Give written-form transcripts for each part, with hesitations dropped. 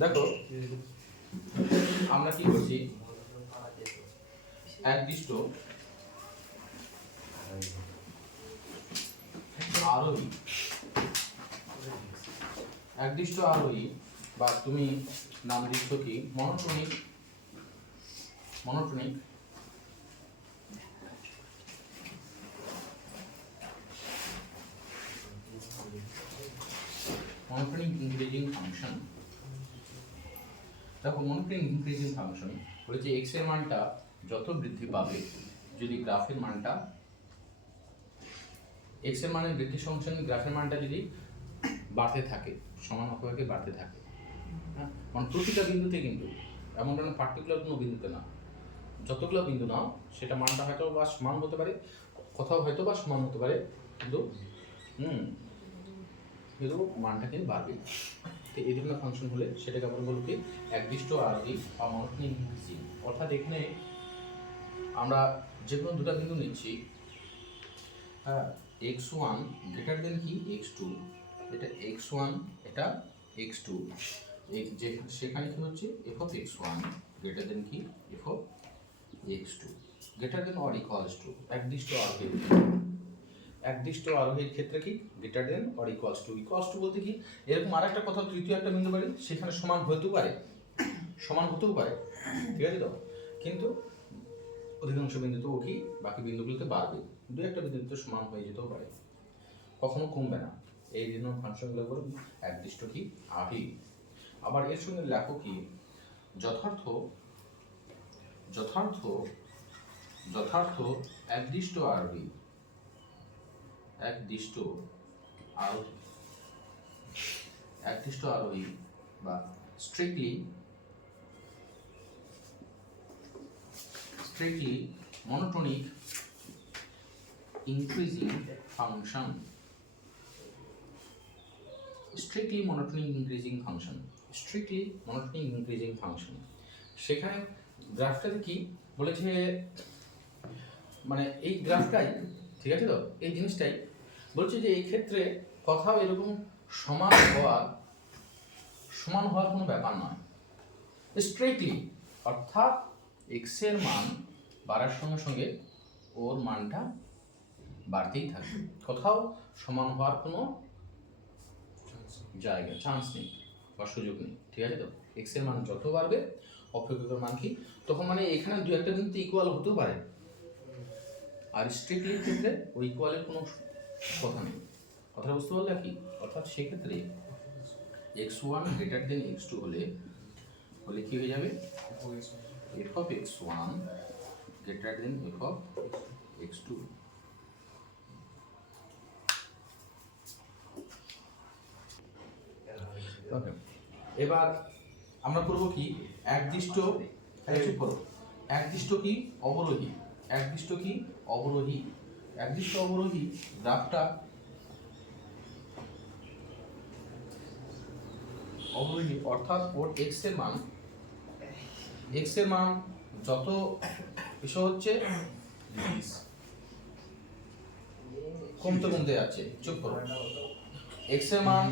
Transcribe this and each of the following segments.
দেখো আমরা কি করছি, একদিষ্ট আরোহী বা তুমি নাম দিচ্ছ কি মনোটনিক ইনক্রিজিং ফাংশন। দেখো মনোটনিক ইনক্রিজিং ফাংশন বলেছে x এর মানটা যত বৃদ্ধি পাবে, যদি গ্রাফের মানটা x এর মানের বৃদ্ধি সংখ্যা গ্রাফের মানটা যদি বাড়তে থাকে, সমান অপেক্ষাকে বাড়তে থাকে, হ্যাঁ, মানে প্রতিটা বিন্দুতে, কিন্তু এমন কোনো পার্টিকুলার কোনো বিন্দুতে না, যতগুলো বিন্দু নাও সেটা মানটা হয়তো বা সমান হতে পারে, কোথাও হয়তো বা সমান হতে পারে, কিন্তু কিন্তু মানটা কিন্তু বাড়বে। তো এই ধরনের ফাংশন হলে সেটাকে আমরা বলব কি একদিষ্ট আরোহী বা মনোটনিক ইনক্রিজিং। অর্থাৎ এখানে আমরা যে কোনো দুটো বিন্দু নিচ্ছি, হ্যাঁ, x1 গ্রেটার দেন কি x2, এটা x1 এটা x2, যে সেখানে কি হচ্ছে f of x1 greater than কি f of x2 greater than or equals to একদিষ্ট আরোহীর ক্ষেত্রে কি greater than or equals to বলতে কি এরকম আরেকটা কথা, তৃতীয় একটা বিন্দু পারি সেখানে সমান হতেও পারে, ঠিক আছে তো, কিন্তু অধিকাংশ বিন্দুতে ও কি বাকি বিন্দুগুলোতে বাড়বে, দু একটা বিন্দুতে সমান হয়ে যেতেও পারে, কখনো কমবে না। এই জন্য ফাংশনগুলো করে একদিষ্ট কি আরোহী। আবার এর সঙ্গে লেখো কি যথার্থ একদিষ্ট আরোহী বা strictly monotonic increasing function, strictly monotonic increasing function। সেখানে গ্রাফটাতে কি বলেছে, মানে এই গ্রাফটাই, ঠিক আছে তো, এই জিনিসটাই বলছে যে এই ক্ষেত্রে কোথাও এরকম সমান হওয়ার কোনো ব্যাপার নয়, স্ট্রেটলি, অর্থাৎ এক্স এর মান বাড়ার সঙ্গে সঙ্গে ওর মানটা বাড়তেই থাকবে, কোথাও সমান হওয়ার কোনো চান্স নেই বা সুযোগ নেই, ঠিক আছে তো। এক্স এর মান যত বাড়বে অপেক্ষকের মান কি তখন, মানে এখানে দু একটা কিন্তু ইকুয়াল হতেও পারে, আর স্ট্রিক্টলির ক্ষেত্রে ওই ইকুয়ালের কোনো কথা নেই, কথাটা বুঝতে পারলে কি? অর্থাৎ সেক্ষেত্রে x1 গ্রেটার দেন x2 হলে কি হয়ে যাবে, f of x1 greater than f of x2। এবার আমরা করব কি একদিষ্ট কি অবরোহী গ্রাফটা অবরোহী, অর্থাৎ ওর x এর মান যত বিষয় হচ্ছে কমতে যাচ্ছে, চুপ করো, x এর মান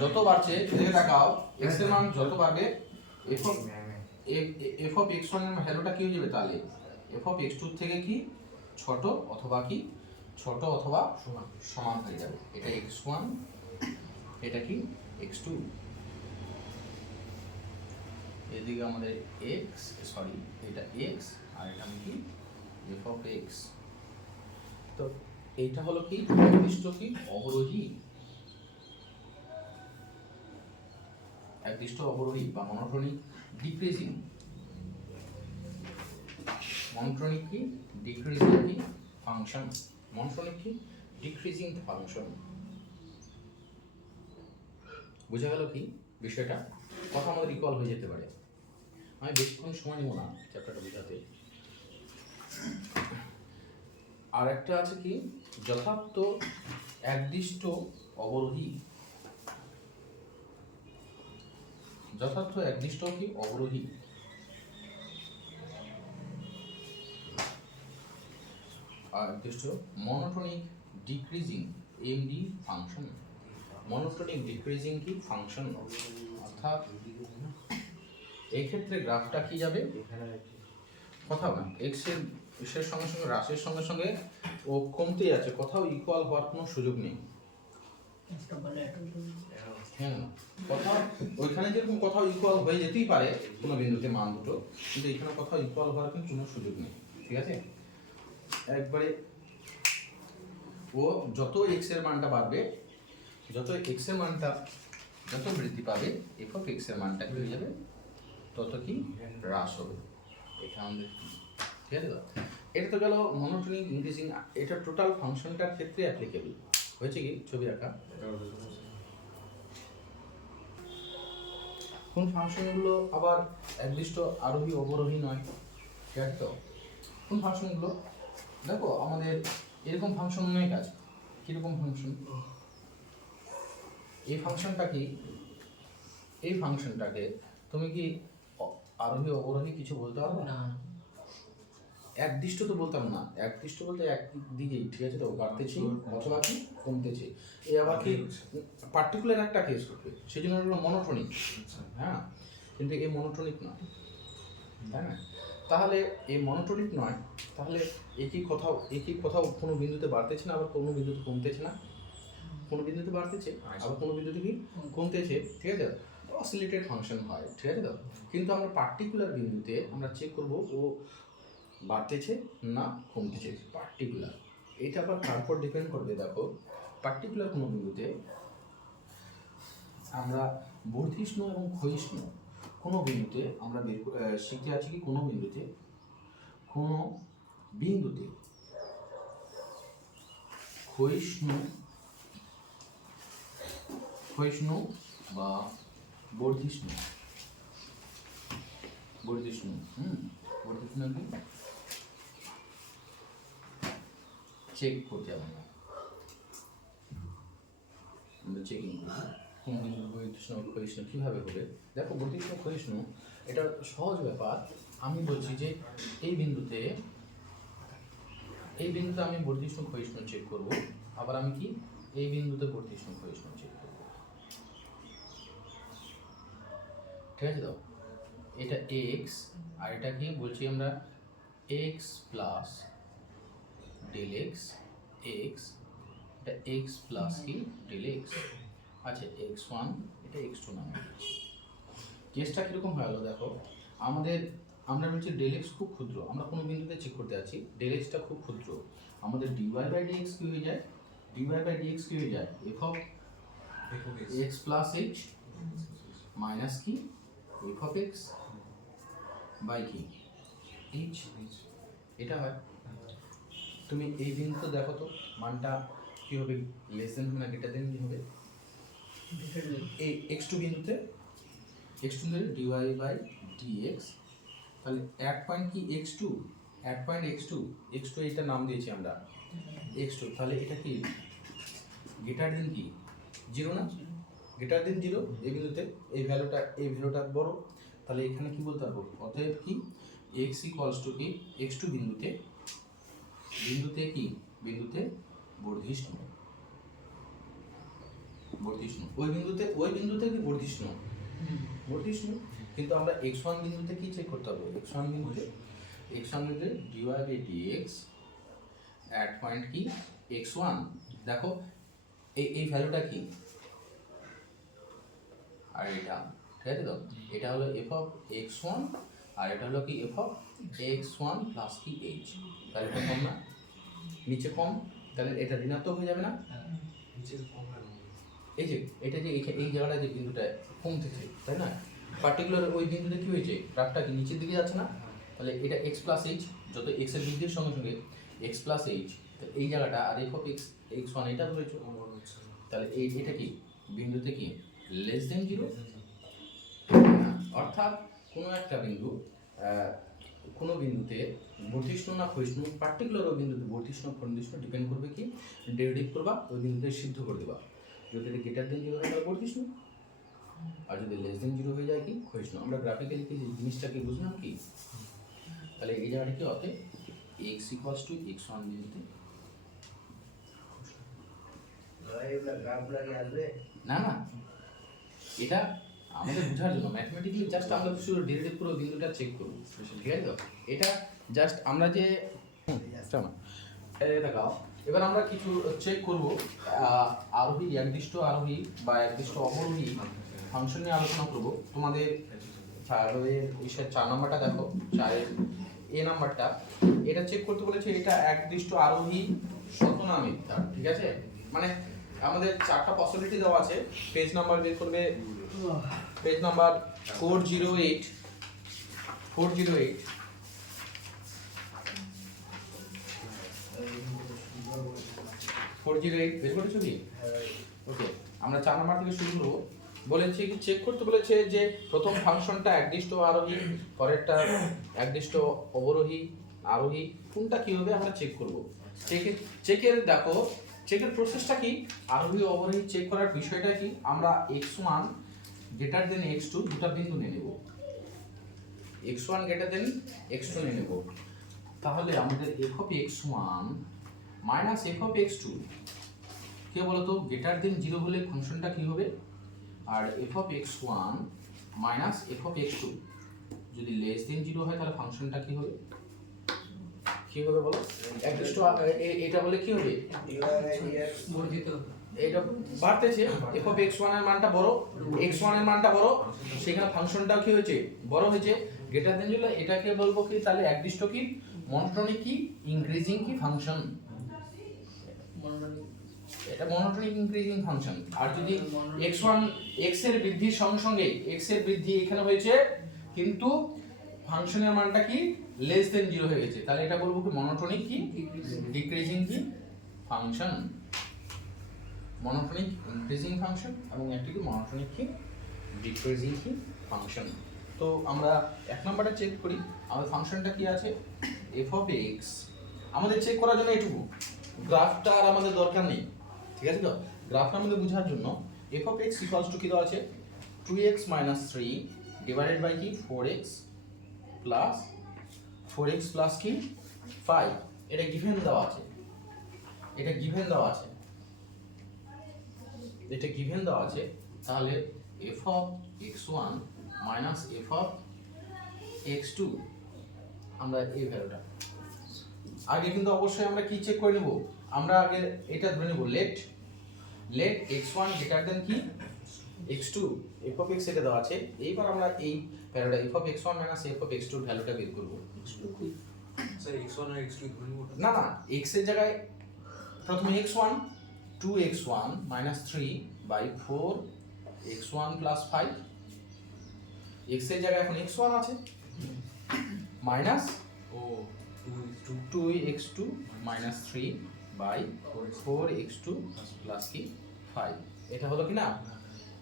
যত বাড়ছে এদিকে তাকাও, x এর মান যত বাড়বে f of x1 এর ভ্যালুটা কি হয়ে যাবে, তাহলে f of x2 থেকে কি ছোট অথবা সমান হয়ে যাবে। এটা x1, এটা কি x2, এদিকে আমাদের এটা x আর এটা কি f of x। তো এইটা হলো কি একদিষ্ট কি অবরোহী বা মনোটনিক ডিক্রিজিং ফাংশন। বোঝা গেল কি বিষয়টা? কথা আমাদের রিকল হয়ে যেতে পারে, আমি বেশিক্ষণ সময় নেব না চ্যাপ্টারটা বোঝাতে। আর একটা আছে কি যথার্থ একদিষ্ট অবরোহী আর একদিষ্ট মনোটনিক ডিক্রিজিং এমডি ফাংশন। মনোটোনিক ডিক্রিজিং কি ফাংশন, অর্থাৎ এই ক্ষেত্রে গ্রাফটা কি যাবে কোথাও না এক্সের সঙ্গে সঙ্গে হ্রাসের সঙ্গে সঙ্গে ও কমতেই আছে, কোথাও ইকুয়াল হওয়ার কোনো সুযোগ নেই। হ্যাঁ, কোথাও ওইখানে যেরকম কোথাও ইকুয়াল হয়ে যেতেই পারে কোনো বিন্দুতে মান দুটো, কিন্তু এখানে কোথাও ইকুয়াল হওয়ার কিন্তু কোনো সুযোগ নেই। ঠিক আছে, একবারে ও যত এক্স এর মানটা বাড়বে, যত এক্স এর মানটা যত বৃদ্ধি পাবে, এফ অফ এক্স এর মানটা কি হয়ে যাবে তত কি হ্রাস হবে। এখানে আমাদের ঠিক আছে তো, এটা তো গেল মনোটোনিক ইনক্রিজিং, এটা টোটাল ফাংশনটার ক্ষেত্রে অ্যাপ্লিকেবল হয়েছে। কি ছবি আঁকা কোন ফাংশনগুলো আবার একদিষ্ট আরোহী অবরোহী নয়, ঠিক আছে তো, কোন ফাংশনগুলো দেখো আমাদের এরকম ফাংশন অনেক আছে। কীরকম ফাংশন? এই ফাংশনটা কি, এই ফাংশনটাকে তুমি কি আরোহী অবরোহী কিছু বলতে পারবে না? একদিষ্ট তো বলতাম না, একদিষ্ট বলতে একদিকেই, ঠিক আছে তো, বাড়তেছি অথবা কি কমতেছে। এ আবার কি পার্টিকুলার একটা কেস করবে, সেই জন্য হলো মনোটনিক। হ্যাঁ, কিন্তু এই মনোটনিক নয়, তাই না? তাহলে এই মনোটনিক নয়, তাহলে একই কোথাও কোনো বিন্দুতে বাড়তেছে না, আবার কোনো বিন্দুতে কমতেছে না, কোনো বিন্দুতে বাড়তেছে আবার কোনো বিন্দুতে কি কমতেছে, ঠিক আছে, অসিলেটেড ফাংশন হয়, ঠিক আছে তো। কিন্তু আমরা পার্টিকুলার বিন্দুতে আমরা চেক করব ও বাড়তেছে না কমতেছে, পার্টিকুলার। এটা আবার কার উপর ডিপেন্ড করবে দেখো, পার্টিকুলার কোনো বিন্দুতে আমরা বর্ধিষ্ণু এবং ক্ষয়িষ্ণু কোনো বিন্দুতে আমরা শিখতে আছি কি, কোনো বিন্দুতে ক্ষয়িষ্ণু বা বর্ধিষ্ণু বর্ধিষ্ণু কি চেক করতে হবে না, আমরা চেকিং করি কোন বিন্দু বর্ধিষ্ণু ক্ষয়িষ্ণু কীভাবে হবে। দেখো বর্ধিষ্ণু ক্ষয়িষ্ণু এটা সহজ ব্যাপার। আমি বলছি যে এই বিন্দুতে আমি বর্ধিষ্ণু ক্ষয়িষ্ণু চেক করব, আবার আমি কি এই বিন্দুতে বর্ধিষ্ণু ক্ষয়িষ্ণু চেক করব, ঠিক আছে তো। এটা এক্স আর এটা কি বলছি আমরা, এক্স প্লাস ডেল এক্স, এটা এক্স প্লাস কি ডেল এক্স। আচ্ছা x1 এটা x2 নামে কেসটা কীরকম হলো দেখো, আমরা বলছি ডেল এক্স খুব ক্ষুদ্র, আমরা কোনো বিন্দুতে চেক করতে যাচ্ছি ডেল এক্সটা খুব ক্ষুদ্র, আমাদের dy বাই dx কি হয়ে যায়, F of x plus H minus কি এফ অফ এক্স বাই কি এইচ, এটা হয়। তুমি এই বিন্দুতে দেখো তো মানটা কি হবে, লেস দেন হবে না গ্রেটার দেন কি হবে, এই x2 বিন্দুতে dy বাই dx, তাহলে এক পয়েন্ট কি x2, x2 এটা নাম দিয়েছি আমরা x2, তাহলে এটা কি গ্রেটার দেন কি 0 না, গ্রেটার দেন 0 এই বিন্দুতে, এই ভ্যালুটা বড়, তাহলে এখানে কি বলতে পারবো, অতএব কি x ইকুয়ালস টু কি x2 বিন্দুতে কি বর্ধিষ্ণু, ওই বিন্দুতে কি বর্ধিষ্ণু, কিন্তু আমরা x1 বিন্দুতে কি চেক করতে হবে, x1 বিন্দুতে dy by dx at point কি x1, দেখো এই ভ্যালুটা কি আর এটা, ঠিক আছে তো, এটা হলো f অফ x1 আর এটা হলো কি f অফ x1 প্লাস কি h, তাহলে এটা কম না, নিচে কম, তাহলে এটা ঋণাত্মক হয়ে যাবে না, এই যে এটা যে এই জায়গাটা যে বিন্দুটা কমতেছে, তাই না, পার্টিকুলার ওই বিন্দুতে কি হয়েছে গ্রাফটা কি নিচের দিকে যাচ্ছে না, তাহলে এটা x প্লাস এইচ, যত x এর বৃদ্ধির সঙ্গে সঙ্গে x প্লাস এইচ, এই জায়গাটা আর f অফ x1 এটা ধরেছো, তাহলে এটা কি বিন্দুতে কি লেস দেন 0, অর্থাৎ কোনো বিন্দুতে বর্ধিষ্ণু না ক্ষয়িষ্ণু, পার্টিকুলার ওই বিন্দুতে বর্ধিষ্ণু ক্ষয়িষ্ণু ডিপেন্ড করবে কি ডেরিভেটিভ করবা ওই বিন্দুতে সিদ্ধ করে দেবা, যদি এটা গ্রেটার দেন 0 হয় তাহলে বর্ধিষ্ণু, আর যদি লেস দেন 0 হয়ে যায় কি ক্ষয়িষ্ণু। আমরা গ্রাফিক্যালি কি জিনিসটাকে বুঝলাম কি, তাহলে এই জায়গাটা কি অতএব x ইকুয়ালস টু x1 বিন্দুতে না না, এটা আমাদের বোঝার জন্য ম্যাথমেটিক্যালি জাস্ট আমরা শুধু ডেরিভেটিভ পুরো বিন্দুটা চেক করব, ঠিক আছে তো? এটা জাস্ট আমরা যে দেখাও, এবার আমরা কিছু চেক করব আরোহী, একদিষ্ট আরোহী বা একদিষ্ট অবরোহী ফাংশন নিয়ে আলোচনা করব। তোমাদের 4 নাম্বারটা দেখো, 4 এ নাম্বারটা, এটা চেক করতে বলেছে এটা একদিষ্ট আরোহী সত্য না মিথ্যা, ঠিক আছে? মানে আমাদের 4টা পসিবিলিটি দেওয়া আছে। পেজ নাম্বার বের করবে, পেজ নাম্বার 408 বের করেছো কি? ওকে, আমরা 4 নাম্বার থেকে শুরু করব। বলেছে কি চেক করতে বলেছে যে প্রথম ফাংশনটা একদিষ্ট আরোহী, পরেরটা একদিষ্ট অবরোহী, আরোহী, কোনটা কি হবে আমরা চেক করব। চেকের দেখো, চেকের প্রসেসটা কি, আরোহী অবরোহী চেক করার বিষয়টা কি, আমরা x1 গ্রেটার দেন x2 দুটো বিন্দু নিয়ে নেব, x1 গ্রেটার দেন x2 নিয়ে নেব। তাহলে আমাদের f of x1 minus f of x2 কি বলতো, গ্রেটার দেন 0 হলে ফাংশনটা কি হবে, আর f of x1 minus f of x2 যদি লেস দেন 0 হয় তাহলে ফাংশনটা কি হবে, কি হবে বলো? একদিষ্ট এটা বলে কি হবে, এটা বাড়তেছে, f of x1 এর মানটা বড়, x1 এর মানটা বড়, সেখানে ফাংশনটাও কি হয়েছে, বড় হয়েছে, গ্রেটার দেন 0। এটাকে বলবো কি তাহলে একদিষ্ট কি, মনোটোনিক কি, ইনক্রিজিং কি ফাংশন, এটা মনোটোনিক ইনক্রিজিং ফাংশন। আর যদি x1 x এর বৃদ্ধির সঙ্গে সঙ্গে x এর বৃদ্ধি এখানে হয়েছে কিন্তু ফাংশনের মানটা কি লেস দেন 0 হয়ে গেছে, তাহলে এটা বলবো কি মনোটোনিক কি, ডিক্রিজিং কি ফাংশন, মনোটোনিক ইনক্রিজিং ফাংশন, এবং একটি কি মনোটোনিক কি ডিক্রিজিং কি ফাংশন। তো আমরা 1 নাম্বারটা চেক করি, আমাদের ফাংশনটা কি আছে f of x, আমাদের চেক করার জন্য এটুকু, গ্রাফটা আর আমাদের দরকার নেই, ঠিক আছে তো? গ্রাফটা আমাদের বোঝার জন্য f of x equals to কি দেওয়া আছে, 2x minus 3 ডিভাইডেড বাই কি 4x প্লাস কি 5, এটা গিভেন দেওয়া আছে, এটা গিভেন দেওয়া আছে, এটা গিভেন দেওয়া আছে। তাহলে f of x1 minus f of x2, আমরা এই ভ্যালুটা আগে কিন্তু অবশ্যই আমরা কি চেক করে নেব, আমরা আগে এটা ধরে নেব লেট x1 গ্রেটার দেন কি x2, f of x এটা দেওয়া আছে। এইবার আমরা এই ভ্যালুটা f of x1 minus f of x2 ভ্যালুটা বের করব। স্যার x1 আর x2 ধরে নিব না না, x এর জায়গায় প্রথমে x1 2x1 minus 3 by 4x1 plus 5, x এর জায়গায় এখন x1 আছে minus O 2x2 minus 3 by 4x2 plus কি 5, এটা হলো কি না?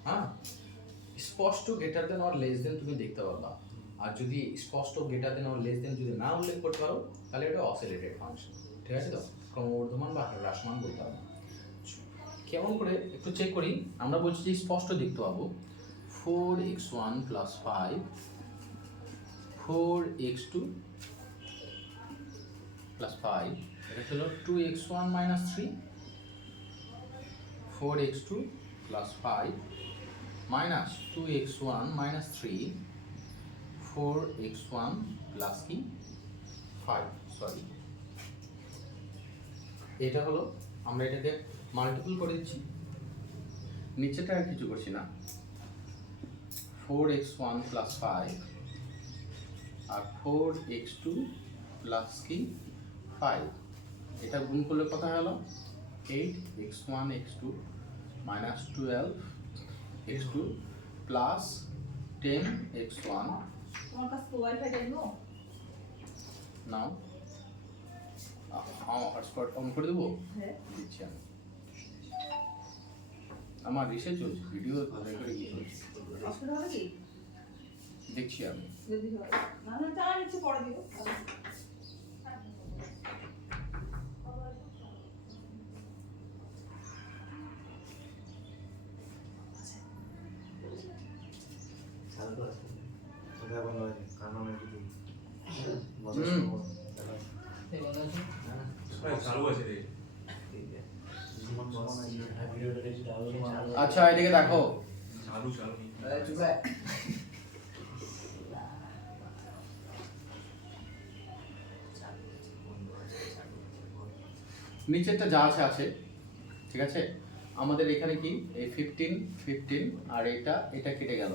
হ্যাঁ, স্পষ্ট greater than or less than তুমি দেখতে পারবা, আর যদি স্পষ্ট greater than or less than যদি না উল্লেখ করতে পারো তাহলে এটা অসিলেটেড ফাংশন, ঠিক আছে তো? ক্রমবর্ধমান বা হ্রাসমান বলতে হবে। কেমন করে একটু চেক করি, আমরা বলছি যে স্পষ্ট দেখতে পাবো 4x1 plus 5 4x2 plus 5, এটা হলো 2x1 minus 3 4x2 plus 5 minus 2x1 minus 3 4x1 plus কি 5, সরি এটা হলো, আমরা এটাকে মাল্টিপল করে দিচ্ছি, নিচেটা আর কিছু করছি না, 4x1 plus 5 আর 4x2 plus কি 5, এটা গুণ করলে কত হলো 8x1 x2 minus 12x2 plus 10x1, তোমার কাছে ওয়াইফাই দেবো নাও হটস্পট অন করে দেবো, হ্যাঁ দিচ্ছি আমি, আমার রিসার্চ চলছে, ভিডিও রেকর্ডে কি চলছে অসুবিধা হবে কি দেখছি আমি। যদি হয় না না চা নিচে পড়ে দিও চালু আছে রে আচ্ছা এদিকে দেখো, চালু চালু নিচেরটা যা আছে আছে, ঠিক আছে। আমাদের এখানে কি এই 15 15 আর এটা কেটে গেল,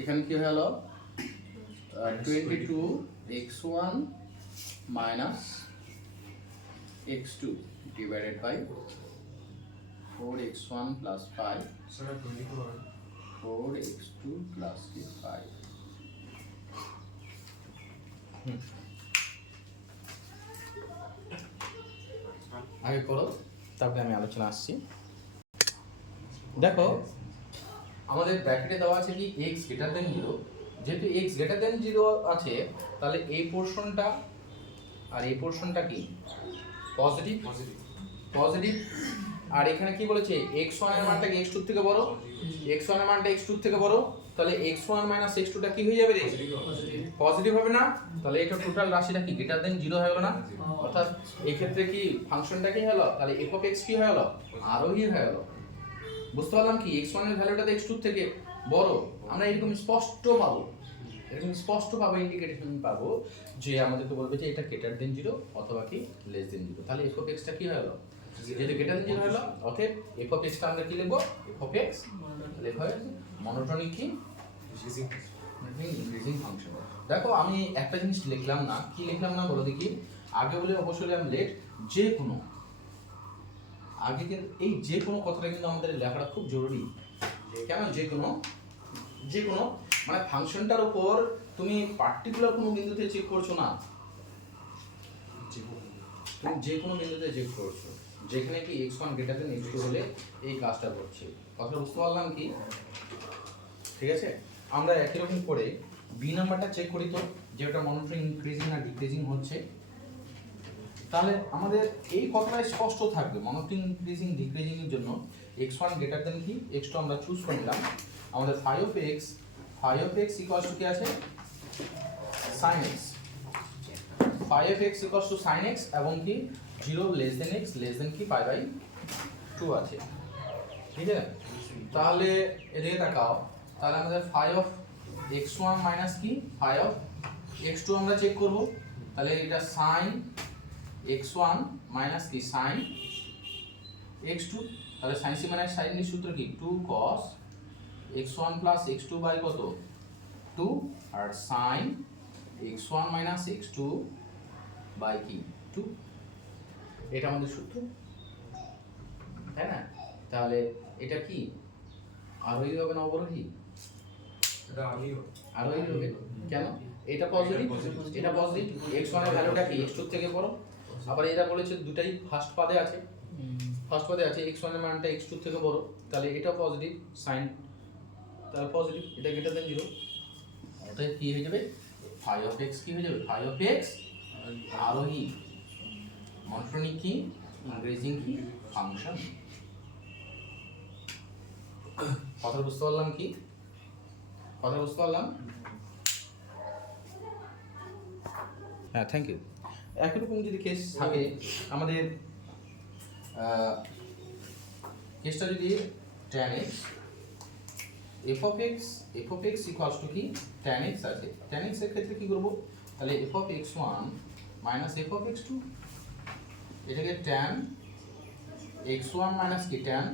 এখানে কি হয়ে গেল 22 x1 minus x2 divided by 4x1 plus 5 sir 24 4x2 plus 5। আগে করো, তারপরে আমি আলোচনা আসছি। দেখো আমাদের ব্র্যাকেটে দেওয়া আছে কি x গ্রেটার দেন 0, যেহেতু x গ্রেটার দেন 0 আছে তাহলে এই পোরশনটা আর এই পোরশনটা কি পজিটিভ পজিটিভ পজিটিভ। আর এখানে কি বলেছে x1 এর মানটা x2 থেকে বড়, x1 এর মানটা x2 থেকে বড়, তাহলে x1 মাইনাস x2 টা কি হয়ে যাবে রে পজিটিভ হবে না? তাহলে এটা টোটাল রাশিটা কি গ্রেটার দেন 0 হয়ে গেল না? অর্থাৎ এই ক্ষেত্রে কি ফাংশনটা কি হলো, তাহলে f অফ x কি হয়ে গেল আরোহী হয়ে গেল। বুঝতে পারলাম কি x1 এর ভ্যালুটা x2 থেকে বড়, আমরা এরকম স্পষ্ট পাবো, এরকম স্পষ্ট পাবো, ইন্ডিকেশন পাবো যে আমাদেরকে বলবে যে এটা গ্রেটার দেন 0 অথবা কি লেস দেন 0। তাহলে f অফ x টা কি হয়ে গেল, যেহেতু গ্রেটার দেন 0 হলো, অতএব f অফ x টা আমরা কি লিখবো f অফ x লেখা হয় মনোটনিক কি ইনক্রিজিং ফাংশন। দেখো আমি একটা জিনিস লিখলাম না, কি লিখলাম না বলো দেখি, আগে বলে অবশ্যই আমি লেট যে কোনো, আগে কিন্তু এই যে কোনো কথাটা কিন্তু আমাদের লেখাটা খুব জরুরি। কেন যে কোনো, যে কোনো মানে ফাংশনটার উপর তুমি পার্টিকুলার কোনো বিন্দুতে চেক করছো না, তুমি যে কোনো বিন্দুতে চেক করছো যেখানে কি x1 গ্রেটার দেন x2 হলে এই কাজটা করছে। কথাটা বুঝতে পারলাম কি? ঠিক আছে, আমরা একই রকম করে বি নাম্বারটা চেক করি তো, যে ওটা মনোটনিক ইনক্রিজিং না ডিক্রিজিং হচ্ছে। তাহলে আমাদের এই কথাটা স্পষ্ট থাকবে, মনোটনিক ইনক্রিজিং ডিক্রিজিং এর জন্য x1 গ্রেটার দেন কি x2 আমরা চুজ করে নিলাম। আমাদের phi of x equals to কি আছে sin x, phi of x equals to sin x এবং কি 0 less than x less than কি পাই বাই 2 আছে। ঠিক আছে, তাহলে এদিকে তাকাও, তাহলে আমাদের phi of x1 মাইনাস কি phi of x2 আমরা চেক করব। তাহলে এটা sin x1 মাইনাস কি sin x2, তাহলে sin c মাইনাস sin এর সূত্র কি 2 cos x1 plus x2 by কত 2, আর sin x1 minus x2 by কি 2, এটা আমাদের সূত্র, তাই না? তাহলে এটা কি আরোহী হবে না অবরোহী? এটা আরোহী হবে। কেন? এটা পজিটিভ, এটা পজিটিভ, x1 এর ভ্যালুটা কি x2 থেকে বড়। আবার এরা বলেছে দুটাই ফার্স্ট পাদে আছে, ফার্স্ট পাদে আছে x1 এর মানটা x2 থেকে বড়, তাহলে এটা পজিটিভ সাইন, তাহলে পজিটিভ, এটা গ্রেটার দেন 0, অতএব কি হয়ে যাবে phi of x কি হয়ে যাবে phi of x আরোহী মনোটনিক কি ইনক্রিজিং কি ফাংশন। কথা বুঝতে পারলাম কি? কথা বুঝতে পারলাম? হ্যাঁ, থ্যাংক ইউ। একই রকম যদি কেস থাকে আমাদের কেসটা যদি tan x f of x equals to কি tan x আছে, tan x এর ক্ষেত্রে কি করব, তাহলে f of x1 minus f of x2, এটাকে tan x1 মাইনাস কি tan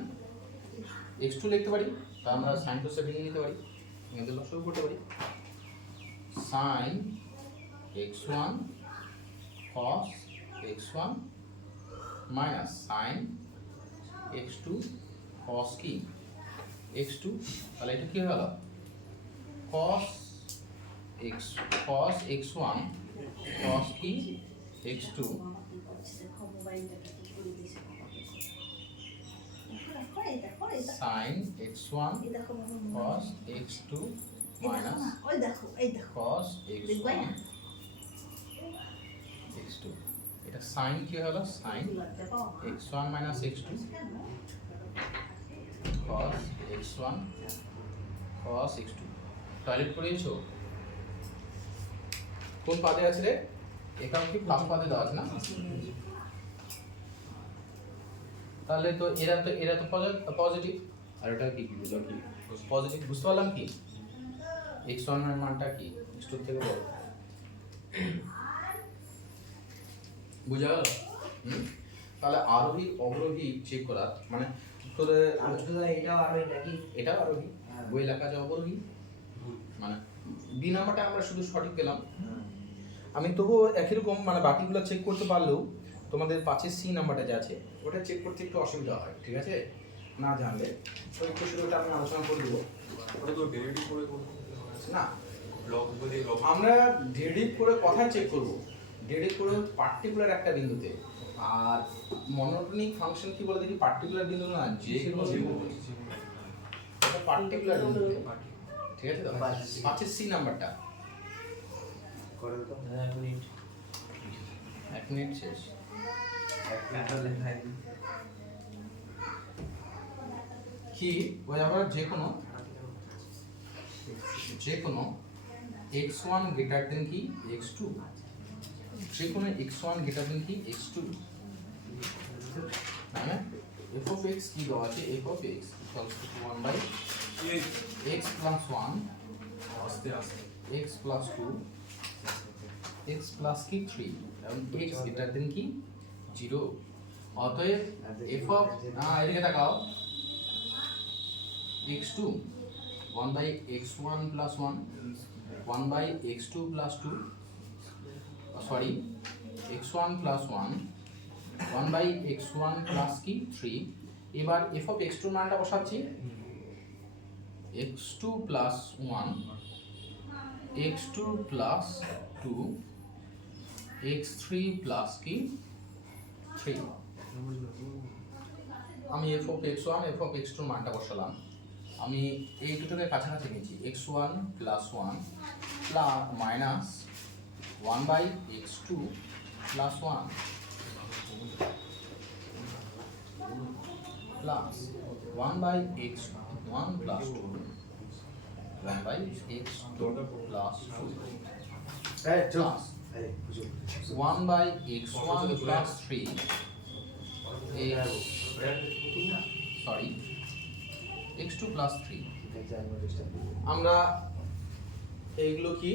x2 লিখতে পারি, তা আমরা sin to ভেঙে নিতে পারি, এখানে লসাগু করতে পারি, sin x1 cos x1 minus sin x2 cos কি x2, তাহলে এটা কি হয়ে গেল cos x1 cos কি x2 sin x1 cos x2 minus cos x1 x2, এটা sin কি হলো sin x1 minus x2 cos x1 cos x2। Toilet করেছো? কোন পাদে আছে রে? এখানে কি ফার্স্ট পাদে দেওয়া আছে না? তাহলে তো এরা তো পজিটিভ, আর এটা কি বুঝলাম কি পজিটিভ বুঝতে পারলাম কি x1 এর মানটা কি x2 থেকে বড় বুঝা গেল তাহলে আরোহী অবরোহী চেক করা মানে তোর এটাও আরোহী নাকি? এটা আরোহী বই লেখা আছে অবরোহী মানে বি নাম্বারটা আমরা শুধু সঠিক পেলাম আমি তবুও একই রকম মানে বাকিগুলো চেক করতে পারলেও তোমাদের 5 সি নাম্বারটা যে আছে ওটা চেক করতে একটু অসুবিধা হয় ঠিক আছে না জানলে তো একটু শুধু ওটা আমি আলোচনা করে দেবো ওটা তো ডেরিভেটিভ করে না লগ বলে লগ আমরা ডেরিভ করে কথা চেক করব ডেরিভ করে পার্টিকুলার একটা বিন্দুতে আর মনোটোনিক ফাংশন কি বলে দেখি পার্টিকুলার বিন্দু না যে কোনো বিন্দু এটা পার্টিকুলার বিন্দুতে ঠিক আছে তো 5 সি নাম্বারটা করো তো। 1 মিনিট শেষ কি ওই আবার যে কোনো x1 গ্রেটার দেন কি x2 যে কোনো x1 গ্রেটার দেন কি x2 মানে f of x কি দেওয়া আছে f of x equals to 1 by x plus 1 আস্তে আস্তে x plus 2 x plus কি 3 এবং x গ্রেটার দেন কি 0 অতএব f of এদিকে তাকাও x2 1 by x1 plus 1 1 by x2 plus 2 sorry x1 plus 1 1 by x1 plus কি 3 এবার f of x2 মানটা বসাচ্ছি x2 plus 1 x2 plus 2 x3 plus কি 3 আমি f of x1 f of x2 মানটা বসালাম আমি এই দুটোকে কাছাকাছি নিয়েছি x1 plus 1 plus minus 1 by x2 plus 1 plus 1 by x1 plus 2 1 by x2 plus 2 plus 1 by x1 plus 3 x sorry x2 plus 3 আমরা এইগুলো কি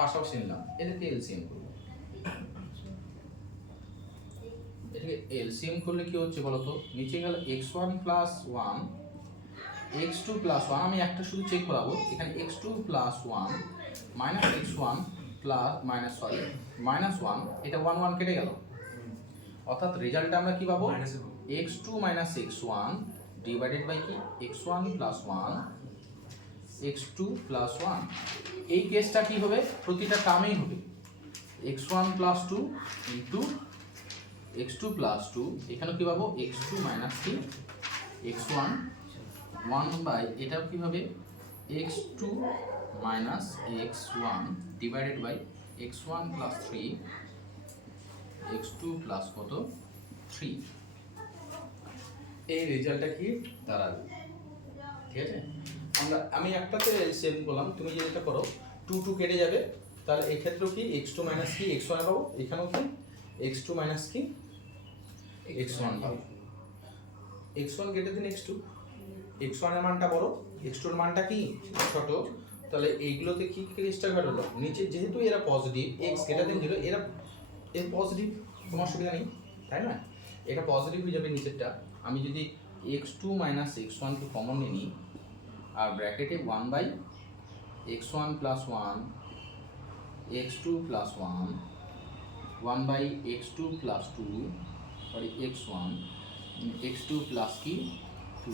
পাশাপাশি নিলাম এটাকে এলসিএম করব এটাকে এলসিএম করলে কি হচ্ছে বলো তো নিচে গেল x1 plus 1 x2 plus 1 আমি একটা শুধু চেক করাবো এখানে x2 plus 1 minus x1 plus minus sorry minus 1 এটা 1 1 কেটে গেল অর্থাৎ রেজাল্টটা আমরা কি পাবো x2 minus x1 divided by কি x1 plus 1 x2 plus 1 এই কেসটা কি হবে প্রতিটা টার্মেই হবে x1 plus 2 into x2 plus 2 এখানে কি পাবো x2 minus 3 x1 1 by এটাও কি হবে x2 minus x1 divided by x1 plus 3 x2 plus কত 3 এই রেজাল্টটা কি দাঁড়াবে ঠিক আছে আমি একটাতে সেভ করলাম তুমি যদি এটা করো 2 2 কেটে যাবে তাহলে এই ক্ষেত্রেও কি x2 minus কি x1 পাবো এখানেও কি x2 minus কি x1 পাবো x1 কেটে দিন x2 x1 এর মানটা বড় x2 এর মানটা কি ছোট তাহলে এইগুলোতে কি কেসটা ঘটলো নিচে যেহেতু এরা পজিটিভ x গ্রেটার দেন 0 এরা এর পজিটিভ কোনো অসুবিধা নেই তাই না এটা পজিটিভ হয়ে যাবে নিচেরটা আমি যদি x2 minus x1 কে কমন নিই আর ব্র্যাকেটে 1 by x1 plus 1 x2 plus 1 1 by x2 plus 2 sorry x1 x2 plus কি 2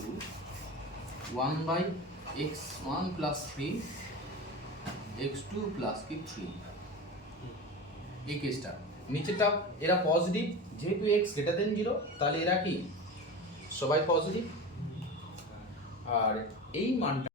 1 by x1 plus 3 x2 plus কি 3 এই কেসটা নিচেটা এরা পজিটিভ যেহেতু x গ্রেটার দেন 0 তাহলে এরা কি সবাই পজিটিভ আর এই মানটা